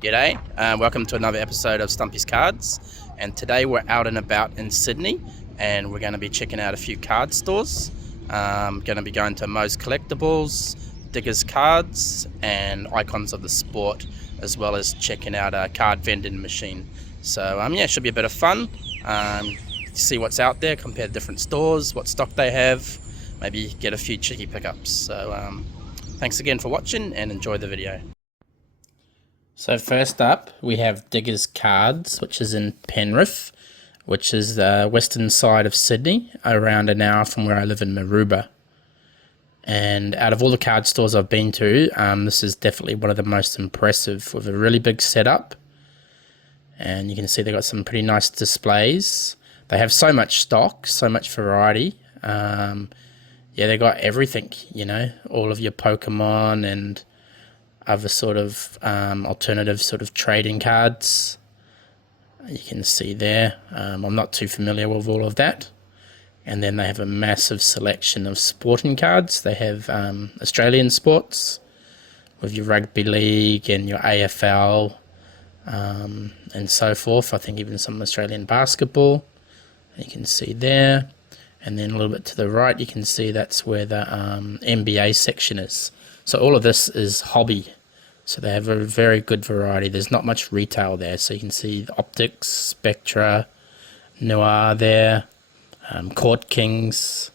G'day, welcome to another episode of Stumpy's Cards, and today we're out and about in Sydney and we're going to be checking out a few card stores. Going to be going to Collectibles, Diggaz Cards and Icons of the Sport, as well as checking out a card vending machine. So yeah, it should be a bit of fun. See what's out there, compare different stores, what stock they have, maybe get a few cheeky pickups. So thanks again for watching and enjoy the video. So first up, we have Diggaz Cards, which is in Penrith, which is the western side of Sydney, around an hour from where I live in Maroubra. And out of all the card stores I've been to, this is definitely one of the most impressive, with a really big setup. And you can see they've got some pretty nice displays. They have so much stock, so much variety. Yeah, they got everything, you know, all of your Pokemon and other sort of alternative sort of trading cards. You can see there. I'm not too familiar with all of that. And then they have a massive selection of sporting cards. They have Australian sports with your rugby league and your AFL and so forth. I think even some Australian basketball. You can see there. And then a little bit to the right, you can see that's where the NBA section is. So all of this is hobby. So they have a very good variety. There's not much retail there. So you can see the Optics, Spectra, Noir there, Court Kings.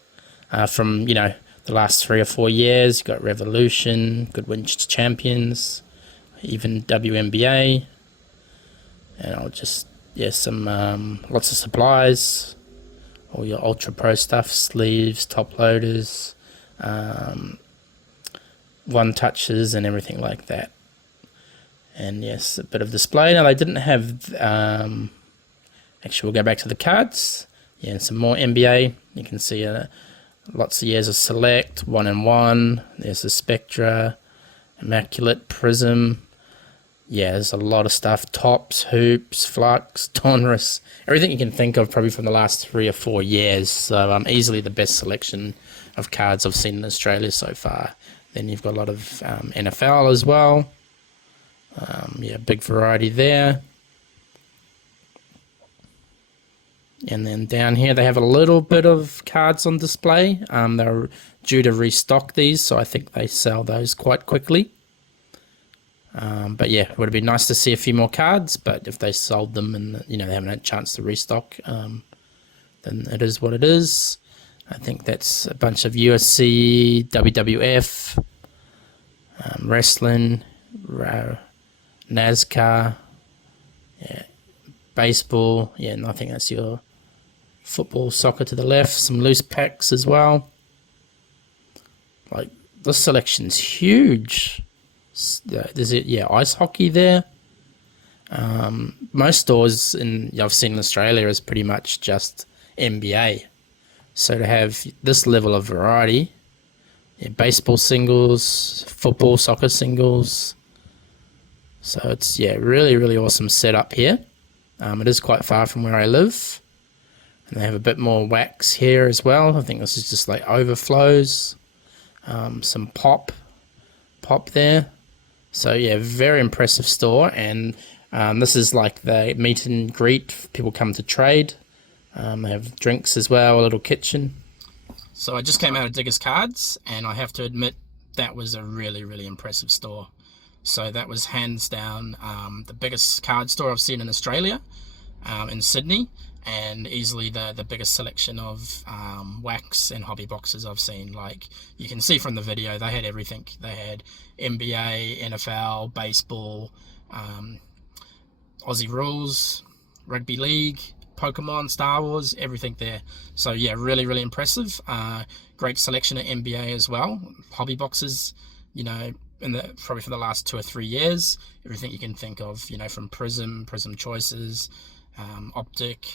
From, you know, the last 3 or 4 years, you've got Revolution, Goodwin's Champions, even WNBA. And I'll just, yeah, some lots of supplies. All your Ultra Pro stuff, sleeves, top loaders, one touches and everything like that. And yes, a bit of display. Now they didn't have, actually we'll go back to the cards. Yeah, and some more NBA. You can see lots of years of Select, 1-in-1. There's the Spectra, Immaculate, Prism. Yeah, there's a lot of stuff. Tops, Hoops, Flux, Donruss. Everything you can think of probably from the last 3 or 4 years. So easily the best selection of cards I've seen in Australia so far. Then you've got a lot of NFL as well. Yeah, big variety there. And then down here they have a little bit of cards on display. They're due to restock these, so I think they sell those quite quickly. But yeah, it would be nice to see a few more cards, but if they sold them and, you know, they haven't had a chance to restock, then it is what it is. I think that's a bunch of UFC, WWF, wrestling, NASCAR, yeah, baseball, yeah, and I think that's your football, soccer to the left, some loose packs as well. Like, this selection's huge. There's ice hockey there. Most stores I've seen in Australia is pretty much just NBA. So to have this level of variety, yeah, baseball singles, football, soccer singles. So it's, yeah, really, really awesome setup here. It is quite far from where I live. And they have a bit more wax here as well. I think this is just like overflows. Some pop there. So yeah, very impressive store. And this is like the meet and greet. People come to trade. They have drinks as well, a little kitchen. So I just came out of Diggaz Cards, and I have to admit that was a really, really impressive store. So that was hands down the biggest card store I've seen in Australia, in Sydney, and easily the biggest selection of wax and hobby boxes I've seen. Like, you can see from the video, they had everything. They had NBA, NFL, baseball, Aussie rules, rugby league, Pokemon, Star Wars, everything there. So yeah, really, really impressive. Great selection of NBA as well. Hobby boxes, you know, probably for the last 2 or 3 years. Everything you can think of, you know, from Prism Choices, Optic.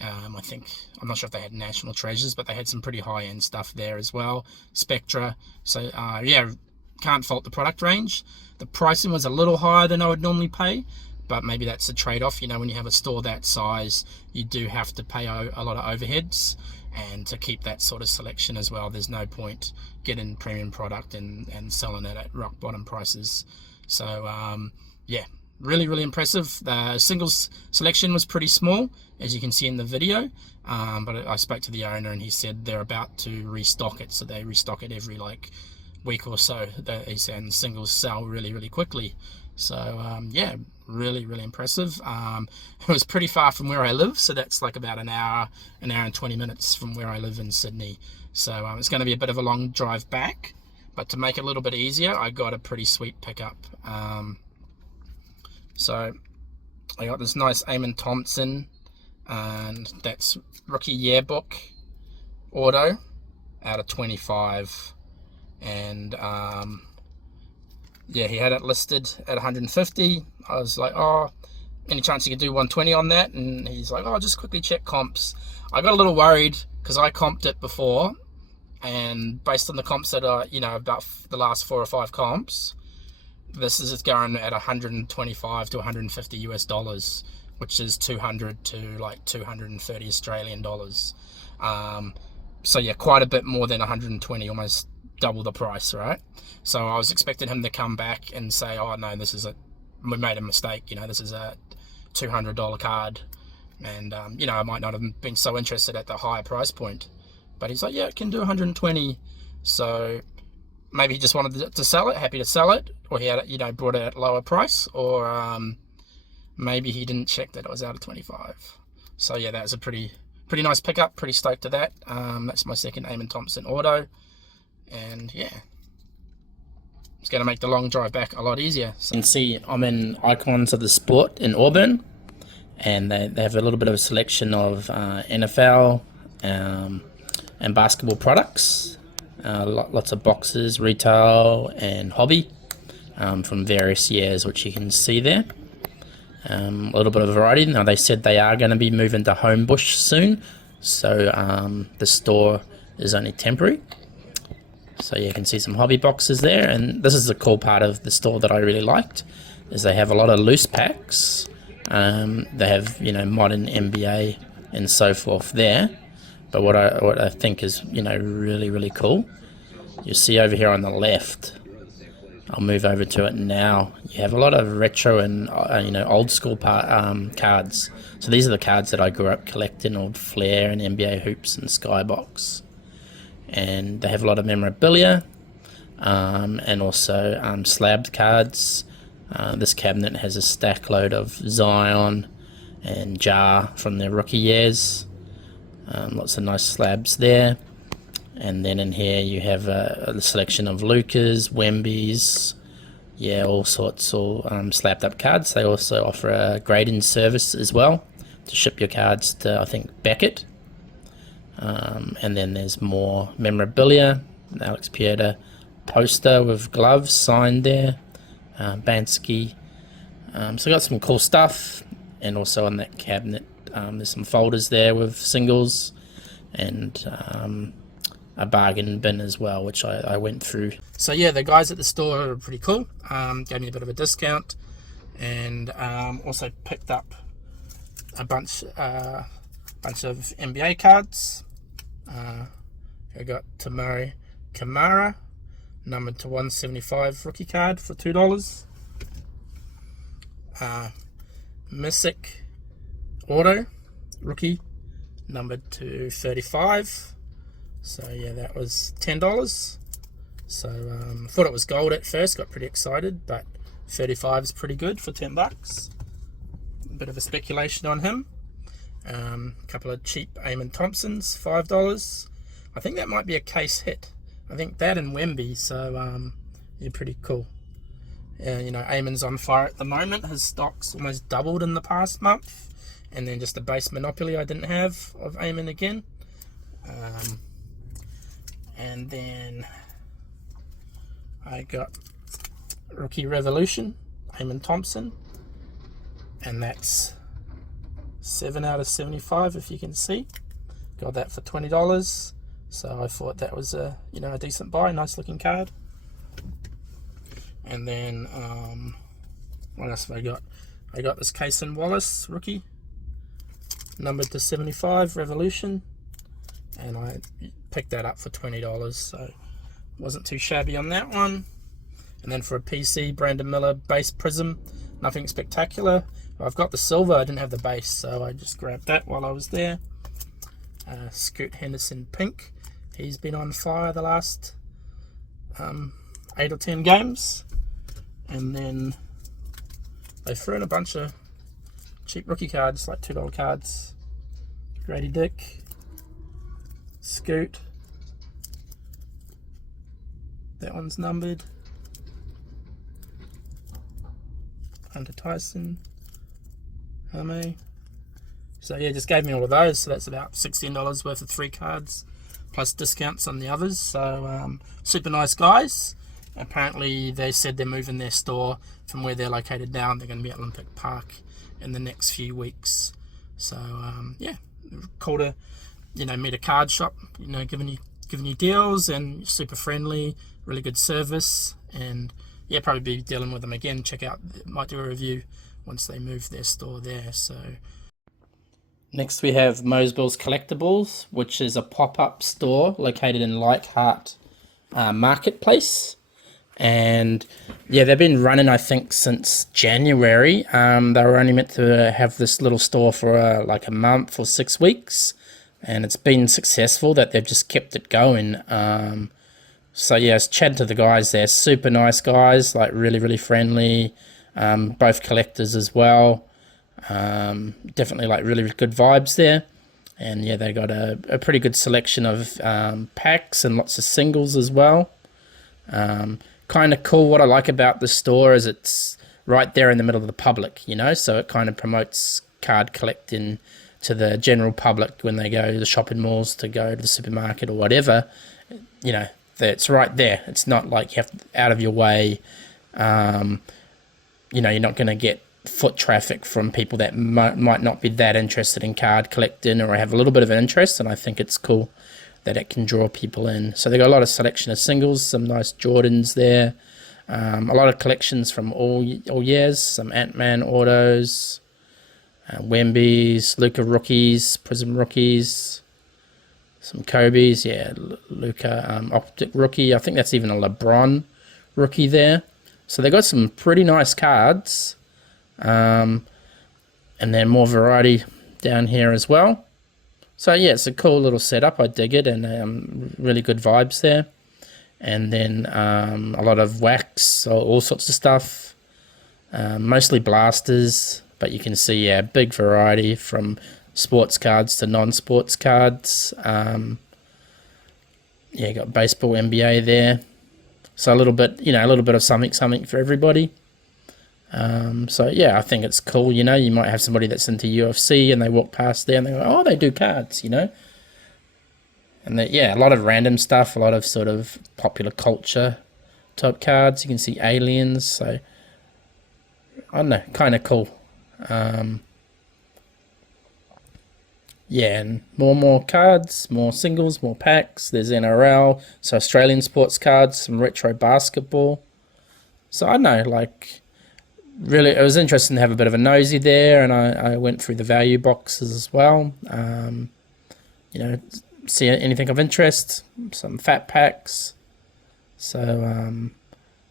I think, I'm not sure if they had National Treasures, but they had some pretty high-end stuff there as well. Spectra. So yeah, can't fault the product range. The pricing was a little higher than I would normally pay, but maybe that's a trade-off. You know, when you have a store that size, you do have to pay a lot of overheads, and to keep that sort of selection as well, there's no point getting premium product and selling it at rock bottom prices. So yeah, really impressive. The singles selection was pretty small, as you can see in the video, but I spoke to the owner and he said they're about to restock it, so they restock it every like week or so. He said, and singles sell really quickly. So yeah, really impressive. It was pretty far from where I live, so that's like about an hour and 20 minutes from where I live in Sydney. So it's going to be a bit of a long drive back, but to make it a little bit easier, I got a pretty sweet pickup. So I got this nice Eamon Thompson, and that's rookie yearbook auto out of 25, and yeah, he had it listed at 150. I was like, oh, any chance you could do 120 on that? And he's like, oh, just quickly check comps. I got a little worried because I comped it before, and based on the comps that are, you know, about the last 4 or 5 comps, this is going at 125 to 150 US dollars, which is 200 to like 230 Australian dollars. So yeah, quite a bit more than 120, almost double the price, right? So I was expecting him to come back and say, oh no, we made a mistake, you know, this is a $200 card, and you know, I might not have been so interested at the higher price point, but he's like, yeah, it can do 120. So maybe he just wanted to sell it, happy to sell it, or he had it, you know, brought it at a lower price, or maybe he didn't check that it was out of 25. So yeah, that's a pretty nice pickup. Pretty stoked to that. That's my second Eamon Thompson auto, and yeah, it's going to make the long drive back a lot easier. So you can see I'm in Icons of the Sport in Auburn, and they have a little bit of a selection of NFL and basketball products. Lots of boxes, retail and hobby, from various years, which you can see there. A little bit of variety. Now they said they are going to be moving to Homebush soon, so the store is only temporary. So you can see some hobby boxes there, and this is the cool part of the store that I really liked, is they have a lot of loose packs. They have, you know, modern NBA and so forth there. But what I think is, you know, really cool, you see over here on the left, I'll move over to it now, you have a lot of retro and you know, old school cards. So these are the cards that I grew up collecting, old Flair and NBA hoops and Skybox. And they have a lot of memorabilia, and also slabbed cards. This cabinet has a stack load of Zion and Jar from their rookie years. Lots of nice slabs there. And then in here you have a selection of Lucas, Wemby's, yeah, all sorts of slabbed up cards. They also offer a grading service as well to ship your cards to, I think, Beckett. And then there's more memorabilia, Alex Pieta poster with gloves signed there, Bansky. So I got some cool stuff, and also on that cabinet there's some folders there with singles, and a bargain bin as well, which I went through. So yeah, the guys at the store are pretty cool, gave me a bit of a discount, and also picked up a bunch of NBA cards. I got Tamari Kamara, numbered to 175 rookie card for $2. Mysic Auto rookie, numbered to 35. So yeah, that was $10. So I thought it was gold at first, got pretty excited, but 35 is pretty good for $10. A bit of a speculation on him. A couple of cheap Eamon Thompsons, $5. I think that might be a case hit. I think that and Wemby, so yeah, pretty cool. You know, Eamon's on fire at the moment. His stock's almost doubled in the past month. And then just a base Monopoly I didn't have of Eamon again. And then I got Rookie Revolution, Eamon Thompson, and that's 7 out of 75, if you can see. Got that for $20, so I thought that was a, you know, a decent buy, nice looking card. And then what else have I got? I got this Cason Wallace rookie, numbered to 75, Revolution, and I picked that up for $20, so wasn't too shabby on that one. And then for a PC, Brandon Miller base Prism, nothing spectacular. I've got the silver, I didn't have the base, so I just grabbed that while I was there. Scoot Henderson pink, he's been on fire the last 8 or 10 games. And then they threw in a bunch of cheap rookie cards, like $2 cards. Grady Dick, Scoot, that one's numbered. Hunter Tyson, Hame. So yeah, just gave me all of those, so that's about $16 worth of 3 cards, plus discounts on the others. So super nice guys. Apparently they said they're moving their store from where they're located now, and they're going to be at Olympic Park in the next few weeks. So yeah, cool to meet a card shop, giving you deals, and super friendly, really good service. And yeah, probably be dealing with them again. Might do a review once they move their store there. So next we have Moesbill's Collectibles, which is a pop-up store located in Leichhardt Marketplace. And yeah, they've been running, I think, since January. They were only meant to have this little store for like a month or 6 weeks, and it's been successful that they've just kept it going. So yeah, I was chatting to the guys there, super nice guys, like really, really friendly, both collectors as well. Definitely like really, really good vibes there. And yeah, they got a pretty good selection of packs and lots of singles as well. Kind of cool. What I like about the store is it's right there in the middle of the public, so it kind of promotes card collecting to the general public when they go to the shopping malls, to go to the supermarket or whatever. It's right there. It's not like you have out of your way. You're not going to get foot traffic from people that might not be that interested in card collecting or have a little bit of an interest, and I think it's cool that it can draw people in. So they got a lot of selection of singles, some nice Jordans there, a lot of collections from all years, some Ant-Man autos, Wemby's, Luka rookies, Prism rookies, some Kobe's, yeah, Luka Optic rookie. I think that's even a LeBron rookie there. So they got some pretty nice cards, and then more variety down here as well. So yeah, it's a cool little setup. I dig it, and really good vibes there. And then a lot of wax, all sorts of stuff, mostly blasters, but you can see, yeah, big variety from sports cards to non-sports cards. Yeah, you got baseball, NBA there. So a little bit of something for everybody. So yeah, I think it's cool. You might have somebody that's into UFC and they walk past there and they go, oh, they do cards, And yeah, a lot of random stuff, a lot of sort of popular culture type cards. You can see aliens. So I don't know, kind of cool. Yeah, and more cards, more singles, more packs. There's NRL, so Australian sports cards, some retro basketball. So I don't know, like, really, it was interesting to have a bit of a nosy there, and I went through the value boxes as well. See anything of interest, some fat packs. So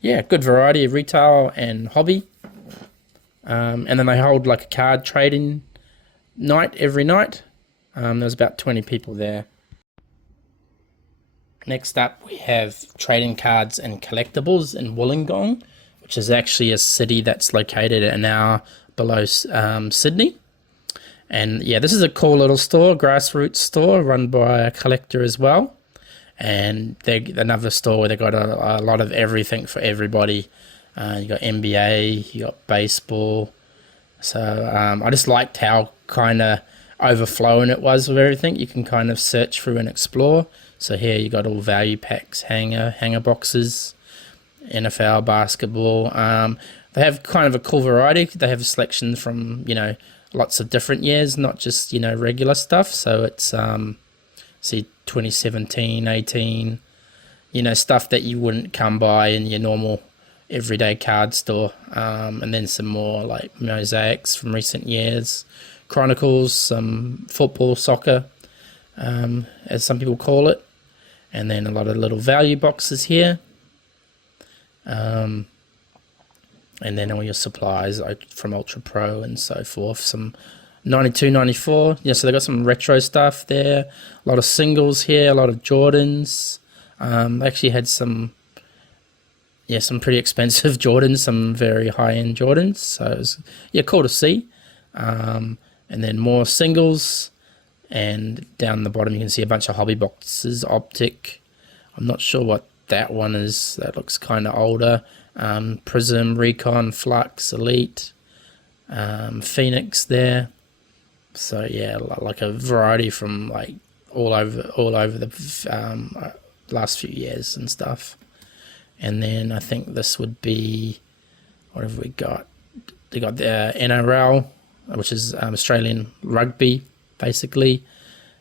yeah, good variety of retail and hobby. And then they hold like a card trading night every night. There was about 20 people there. Next up, we have Trading Cards and Collectables in Wollongong, which is actually a city that's located an hour below Sydney. And yeah, this is a cool little store, grassroots store run by a collector as well. And they're another store where they got a lot of everything for everybody. You got NBA, you got baseball. So I just liked how kind of overflowing it was with everything. You can kind of search through and explore. So here you got all value packs, hanger boxes, NFL, basketball. They have kind of a cool variety. They have a selection from, lots of different years, not just, regular stuff. So it's, see, 2017, 18, stuff that you wouldn't come by in your normal everyday card store. And then some more like mosaics from recent years, chronicles, some football, soccer, as some people call it. And then a lot of little value boxes here. and then all your supplies like from Ultra Pro and so forth. Some 92, 94. Yeah, so they got some retro stuff there. A lot of singles here, a lot of Jordans. They actually had some pretty expensive Jordans, some very high-end Jordans. So it was, cool to see. And then more singles. And down the bottom you can see a bunch of hobby boxes. Optic. I'm not sure what that one is. That looks kind of older. Prism, Recon, Flux, Elite, Phoenix there. So yeah, like a variety from like all over the last few years and stuff. And then I think this would be, what have we got? They got the NRL, which is Australian rugby, basically.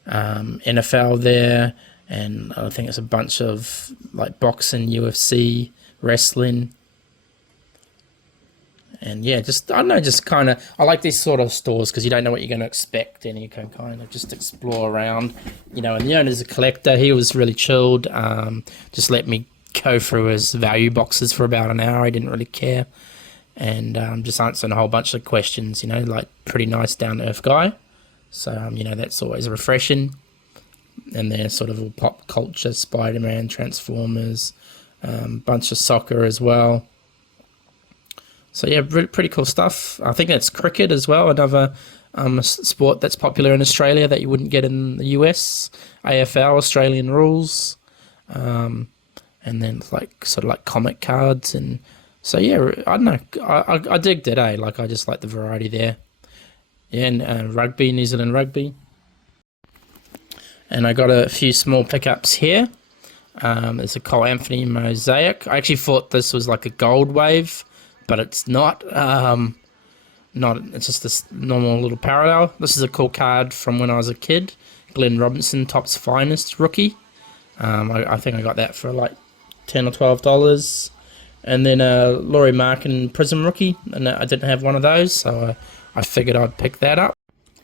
NFL there, and I think it's a bunch of like boxing, UFC, wrestling. And yeah, just, I don't know, just kind of, I like these sort of stores because you don't know what you're going to expect and you can kind of just explore around, and the owner's a collector. He was really chilled, just let me go through his value boxes for about an hour. He didn't really care, and just answering a whole bunch of questions, like pretty nice down-to-earth guy. So, that's always refreshing. And they're sort of all pop culture, Spider-Man, Transformers, bunch of soccer as well. So yeah, pretty cool stuff. I think that's cricket as well, another sport that's popular in Australia that you wouldn't get in the US. AFL, Australian rules, and then like sort of like comic cards, and so yeah, I don't know. I digged it, Like I just like the variety there. Yeah, and rugby, New Zealand rugby. And I got a few small pickups here. There's a Cole Anthony mosaic. I actually thought this was like a gold wave, but it's not. It's just this normal little parallel. This is a cool card from when I was a kid. Glenn Robinson, Topps Finest rookie. I think I got that for like $10 or $12. And then Laurie Markin Prism rookie, and I didn't have one of those, so I figured I'd pick that up.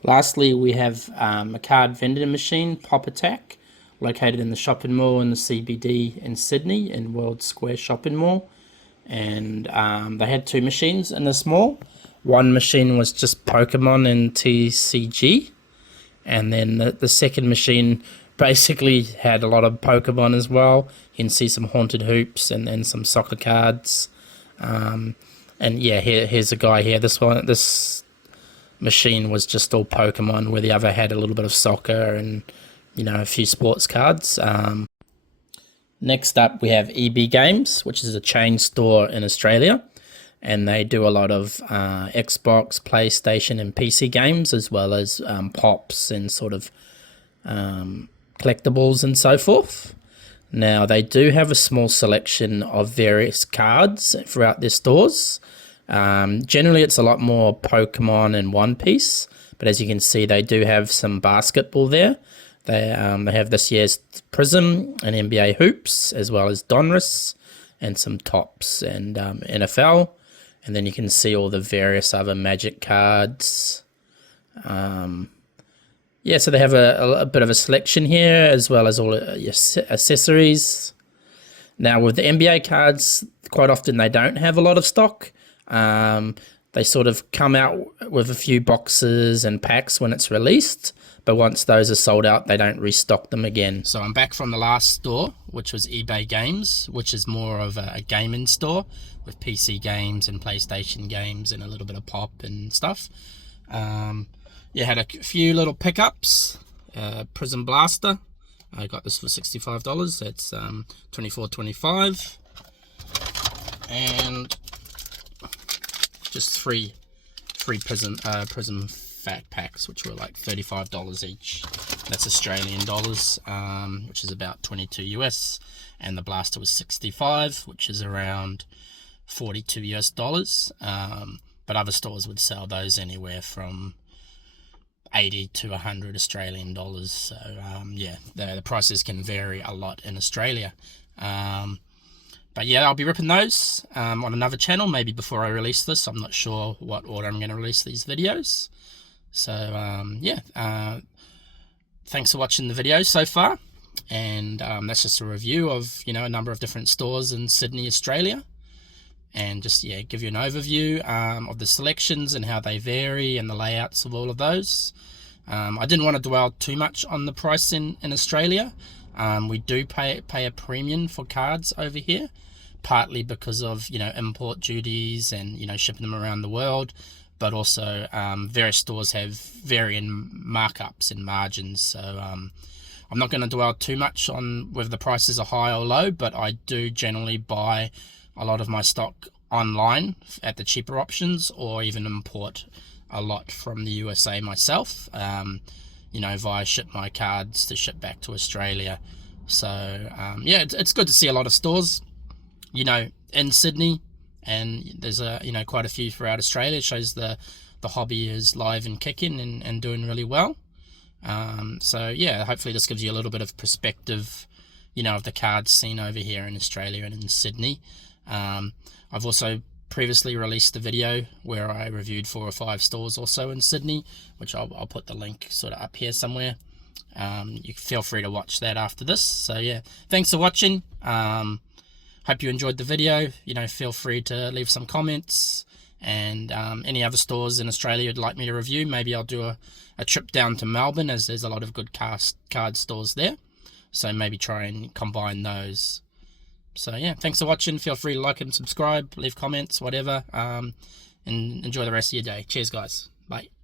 Lastly, we have a card vending machine, Pop Attack, located in the shopping mall in the CBD in Sydney, in World Square Shopping Mall. And they had two machines in this mall. One machine was just Pokemon and TCG, and then the second machine basically had a lot of Pokemon as well. You can see some Haunted Hoops and then some soccer cards. And yeah, here's a guy here. This machine was just all Pokemon, where the other had a little bit of soccer and a few sports cards. Next up, we have EB Games, which is a chain store in Australia, and they do a lot of Xbox, PlayStation, and PC games, as well as pops and sort of collectibles and so forth. Now, they do have a small selection of various cards throughout their stores. Generally, it's a lot more Pokemon and One Piece, but as you can see, they do have some basketball there. They have this year's Prism and NBA hoops, as well as Donruss and some Topps and NFL. And then you can see all the various other Magic cards. Yeah, so they have a bit of a selection here, as well as all your accessories. Now, with the NBA cards, quite often they don't have a lot of stock. They sort of come out with a few boxes and packs when it's released, but once those are sold out, they don't restock them again. So I'm back from the last store, which was eBay Games, which is more of a gaming store with PC games and PlayStation games and a little bit of pop and stuff. Yeah, had a few little pickups. Prism Blaster, I got this for $65. That's $24.25, and just three prism fat packs, which were like $35 each. That's Australian dollars, which is about 22 US, and the blaster was 65, which is around 42 US dollars. But other stores would sell those anywhere from 80 to 100 Australian dollars. So yeah, the prices can vary a lot in Australia. But yeah, I'll be ripping those on another channel, maybe before I release this. I'm not sure what order I'm going to release these videos. So yeah, thanks for watching the video so far. And that's just a review of, a number of different stores in Sydney, Australia. and just give you an overview of the selections and how they vary and the layouts of all of those. I didn't want to dwell too much on the price in Australia. We do pay a premium for cards over here, partly because of import duties and shipping them around the world, but also various stores have varying markups and margins. So I'm not going to dwell too much on whether the prices are high or low, but I do generally buy a lot of my stock online at the cheaper options, or even import a lot from the USA myself, via Ship My Cards to ship back to Australia. So it's good to see a lot of stores in Sydney, and there's quite a few throughout Australia. It shows the hobby is live and kicking and doing really well. So hopefully this gives you a little bit of perspective of the cards scene over here in Australia and in Sydney. I've also previously released a video where I reviewed 4 or 5 stores also in Sydney, which I'll put the link sort of up here somewhere. You feel free to watch that after this. So thanks for watching. Hope you enjoyed the video. Feel free to leave some comments, and any other stores in Australia you'd like me to review. Maybe I'll do a trip down to Melbourne, as there's a lot of good card stores there, so maybe try and combine those. So thanks for watching. Feel free to like and subscribe, leave comments, whatever, and enjoy the rest of your day. Cheers guys, bye.